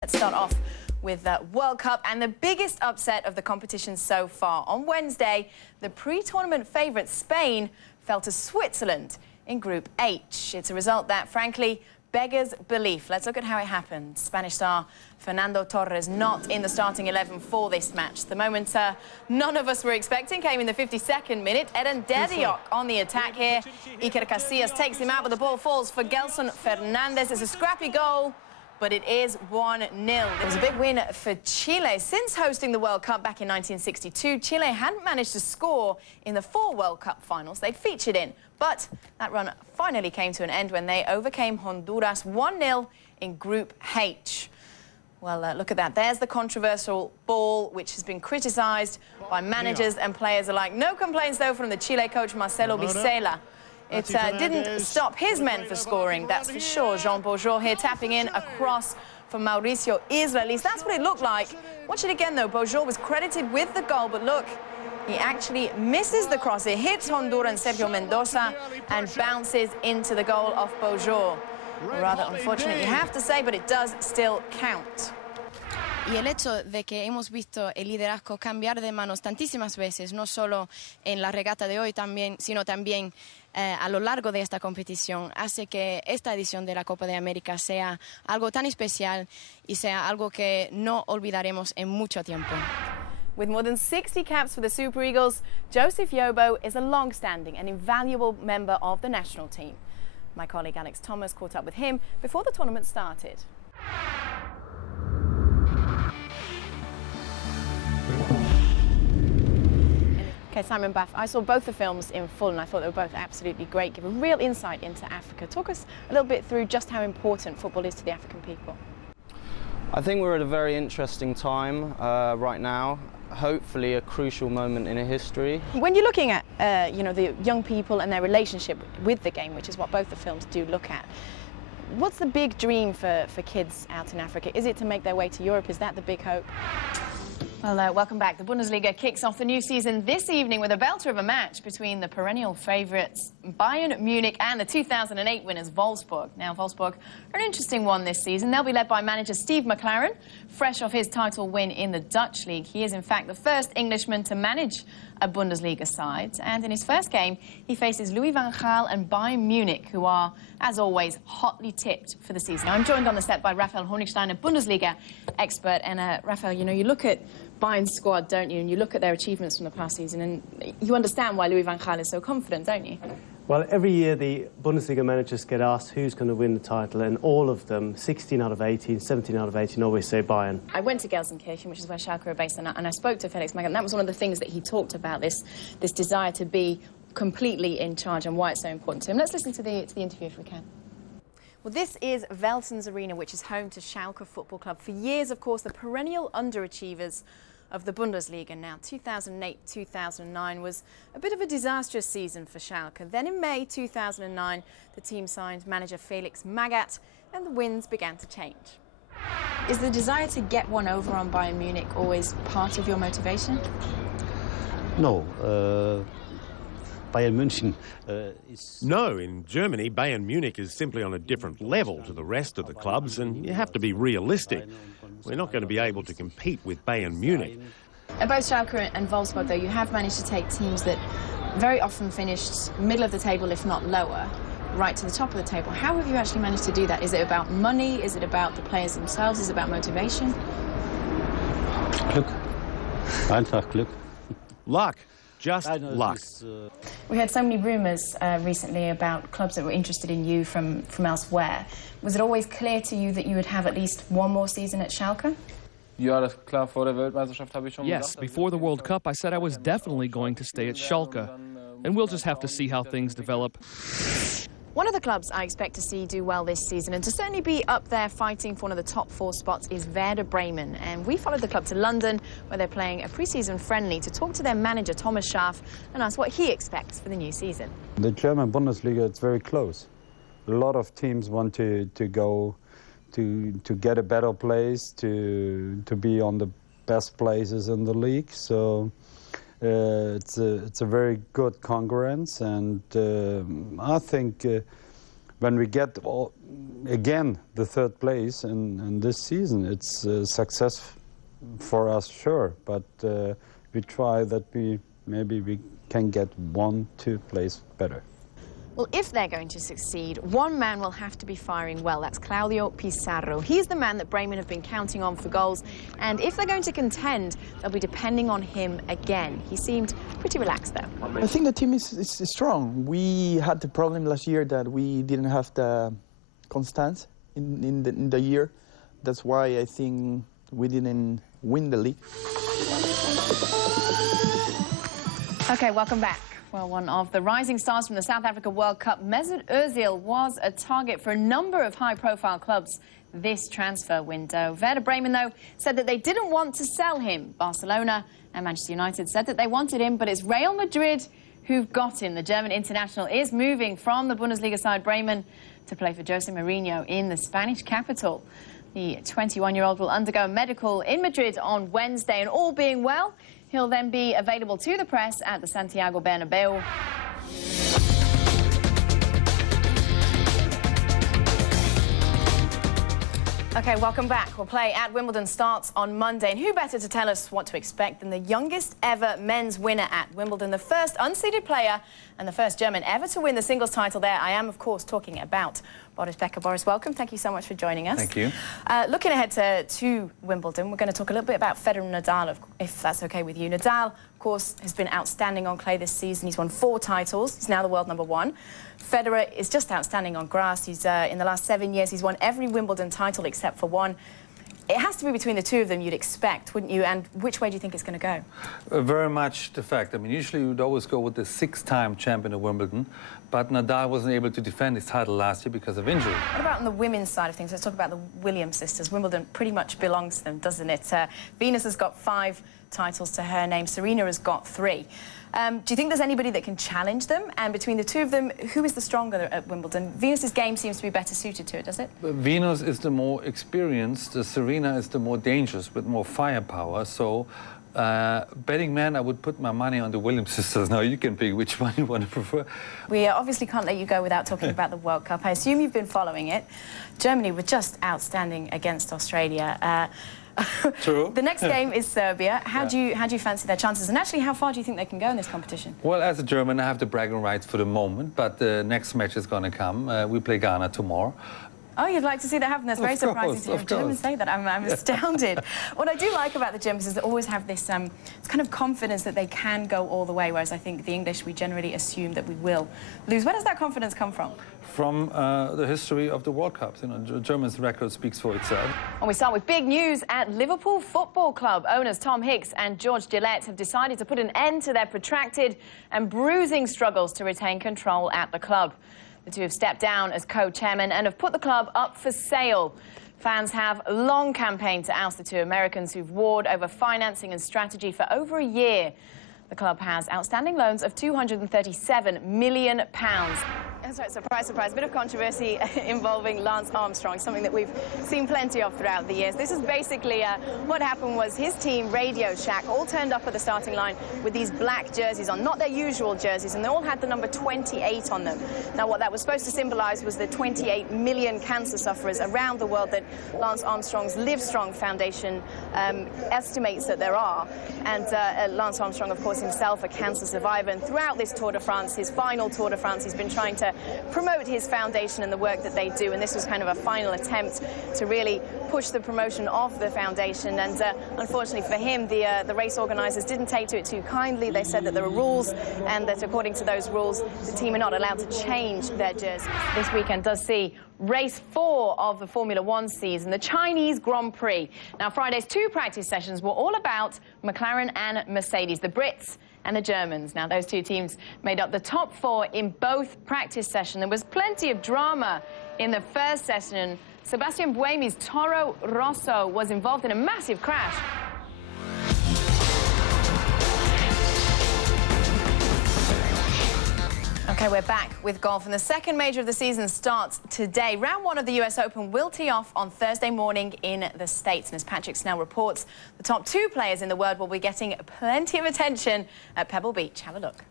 Let's start off with the World Cup and the biggest upset of the competition so far. On Wednesday, the pre-tournament favourite Spain fell to Switzerland in Group H. It's a result that, frankly, beggars belief. Let's look at how it happened. Spanish star Fernando Torres not in the starting 11 for this match. The moment none of us were expecting came in the 52nd minute. Eden Dediok on the attack here. Iker Casillas takes him out, but the ball falls for Gelson Fernandez. It's a scrappy goal, but it is 1-0. It was a big win for Chile. Since hosting the World Cup back in 1962, Chile hadn't managed to score in the 4 World Cup finals they'd featured in. But that run finally came to an end when they overcame Honduras 1-0 in Group H. Well, look at that. There's the controversial ball, which has been criticised by managers and players alike. No complaints, though, from the Chile coach Marcelo Vicela. It didn't stop his men from scoring, that's for sure. Jean Beaujour here tapping in across for Mauricio Isla. At least that's what it looked like. Watch it again, though. Beaujour was credited with the goal, but look, he actually misses the cross. It hits Honduran Sergio Mendoza and bounces into the goal of Beaujour. Rather unfortunate, you have to say, but it does still count. Y el hecho de que hemos visto el liderazgo cambiar de manos tantísimas veces, no solo en la regata de hoy, sino también a lo largo de esta competición, hace que esta edición de la Copa de América sea algo tan especial y sea algo que no olvidaremos en mucho tiempo. With more than 60 caps for the Super Eagles, Joseph Yobo is a long-standing and invaluable member of the national team. My colleague Alex Thomas caught up with him before the tournament started. Okay, Simon Baff, I saw both the films in full and I thought they were both absolutely great, give a real insight into Africa. Talk us a little bit through just how important football is to the African people. I think we're at a very interesting time right now, hopefully a crucial moment in history. When you're looking at you know, the young people and their relationship with the game, which is what both the films do look at, what's the big dream for kids out in Africa? Is it to make their way to Europe? Is that the big hope? Well, welcome back. The Bundesliga kicks off the new season this evening with a belter of a match between the perennial favourites Bayern Munich and the 2008 winners Wolfsburg. Now, Wolfsburg are an interesting one this season. They'll be led by manager Steve McLaren, fresh off his title win in the Dutch league. He is, in fact, the first Englishman to manage a Bundesliga side. And in his first game, he faces Louis van Gaal and Bayern Munich, who are, as always, hotly tipped for the season. Now, I'm joined on the set by Raphael Honigstein, a Bundesliga expert. And, Raphael, you know, you look at Bayern's squad, don't you, and you look at their achievements from the past season, and you understand why Louis van Gaal is so confident, don't you? Well, every year the Bundesliga managers get asked who's going to win the title, and all of them, 16 out of 18, 17 out of 18, always say Bayern. I went to Gelsenkirchen, which is where Schalke are based, and I spoke to Felix Magath, and that was one of the things that he talked about, this desire to be completely in charge and why it's so important to him. Let's listen to the interview if we can. Well, this is Veltens Arena, which is home to Schalke Football Club. For years, of course, the perennial underachievers of the Bundesliga. Now, 2008-2009 was a bit of a disastrous season for Schalke. Then in May 2009, the team signed manager Felix Magath, and the winds began to change. Is the desire to get one over on Bayern Munich always part of your motivation? No. Bayern München is... No, in Germany, Bayern Munich is simply on a different level to the rest of the clubs, and you have to be realistic. We're not going to be able to compete with Bayern Munich. At both Schalke and Wolfsburg, though, you have managed to take teams that very often finished middle of the table, if not lower, right to the top of the table. How have you actually managed to do that? Is it about money? Is it about the players themselves? Is it about motivation? Glück. Einfach Glück. Luck. Just luck. We heard so many rumours recently about clubs that were interested in you from elsewhere. Was it always clear to you that you would have at least one more season at Schalke? Yes, before the World Cup, I said I was definitely going to stay at Schalke. And we'll just have to see how things develop. One of the clubs I expect to see do well this season, and to certainly be up there fighting for one of the top 4 spots, is Werder Bremen. And we followed the club to London, where they're playing a pre-season friendly, to talk to their manager, Thomas Schaaf, and ask what he expects for the new season. The German Bundesliga, it's very close. A lot of teams want to go to get a better place, to be on the best places in the league. So it's a very good concurrence, and I think when we get again the third place in this season, it's a success for us, sure. But we try that maybe we can get 1-2 places better. Well, if they're going to succeed, one man will have to be firing well. That's Claudio Pizarro. He's the man that Bremen have been counting on for goals. And if they're going to contend, they'll be depending on him again. He seemed pretty relaxed, though. I think the team is strong. We had the problem last year that we didn't have the constance in the year. That's why I think we didn't win the league. Okay, welcome back. Well, one of the rising stars from the South Africa World Cup, Mesut Ozil, was a target for a number of high-profile clubs this transfer window. Werder Bremen, though, said that they didn't want to sell him. Barcelona and Manchester United said that they wanted him, but it's Real Madrid who've got him. The German international is moving from the Bundesliga side Bremen to play for Jose Mourinho in the Spanish capital. The 21-year-old will undergo a medical in Madrid on Wednesday, and all being well, he'll then be available to the press at the Santiago Bernabeu. Okay, welcome back. We'll play at Wimbledon starts on Monday, and who better to tell us what to expect than the youngest ever men's winner at Wimbledon, the first unseeded player and the first German ever to win the singles title there. I am, of course, talking about Boris Becker. Boris, welcome. Thank you so much for joining us. Thank you. Looking ahead to Wimbledon, we're going to talk a little bit about Federer and Nadal, if that's okay with you. Nadal, of course, has been outstanding on clay this season. He's won 4 titles. He's now the world #1. Federer is just outstanding on grass. He's in the last 7 years, he's won every Wimbledon title except for one. It has to be between the two of them, you'd expect, wouldn't you? And which way do you think it's going to go? Very much the fact. I mean, usually you'd always go with the 6-time champion of Wimbledon, but Nadal wasn't able to defend his title last year because of injury. What about on the women's side of things? Let's talk about the Williams sisters. Wimbledon pretty much belongs to them, doesn't it? Venus has got 5 titles to her name. Serena has got 3. Do you think there's anybody that can challenge them? And between the two of them, who is the stronger at Wimbledon? Venus's game seems to be better suited to it, does it? Venus is the more experienced. Serena is the more dangerous, with more firepower. So, betting man, I would put my money on the Williams sisters. Now, you can pick which one you want to prefer. We obviously can't let you go without talking about the World Cup. I assume you've been following it. Germany were just outstanding against Australia. True. The next game is Serbia. How do you fancy their chances? And actually, how far do you think they can go in this competition? Well, as a German, I have the bragging rights for the moment, but the next match is going to come. We play Ghana tomorrow. Oh, you'd like to see that happen? That's very surprising to hear Germans say that. I'm astounded. What I do like about the Germans is they always have this kind of confidence that they can go all the way, whereas I think the English, we generally assume that we will lose. Where does that confidence come from? From the history of the World Cups. You know, Germany's record speaks for itself. And we start with big news at Liverpool Football Club. Owners Tom Hicks and George Gillette have decided to put an end to their protracted and bruising struggles to retain control at the club. The two have stepped down as co-chairmen and have put the club up for sale. Fans have long campaigned to oust the 2 Americans who've warred over financing and strategy for over a year. The club has outstanding loans of £237 million. That's right, surprise, surprise. A bit of controversy involving Lance Armstrong, something that we've seen plenty of throughout the years. This is basically what happened was his team, Radio Shack, all turned up at the starting line with these black jerseys on, not their usual jerseys, and they all had the number 28 on them. Now, what that was supposed to symbolize was the 28 million cancer sufferers around the world that Lance Armstrong's Livestrong Foundation estimates that there are. And Lance Armstrong, of course, himself a cancer survivor, and throughout this Tour de France, his final Tour de France, he's been trying to promote his foundation and the work that they do, and this was kind of a final attempt to really push the promotion of the foundation. And unfortunately for him, the race organisers didn't take to it too kindly. They said that there are rules, and that according to those rules, the team are not allowed to change their jerseys. This weekend does see race 4 of the Formula 1 season, the Chinese Grand Prix. Now, Friday's 2 practice sessions were all about McLaren and Mercedes, the Brits and the Germans. Now, those 2 teams made up the top 4 in both practice sessions. There was plenty of drama in the first session. Sebastian Buemi's Toro Rosso was involved in a massive crash. Okay, we're back with golf, and the second major of the season starts today. Round 1 of the US Open will tee off on Thursday morning in the States. And as Patrick Snell reports, the top 2 players in the world will be getting plenty of attention at Pebble Beach. Have a look.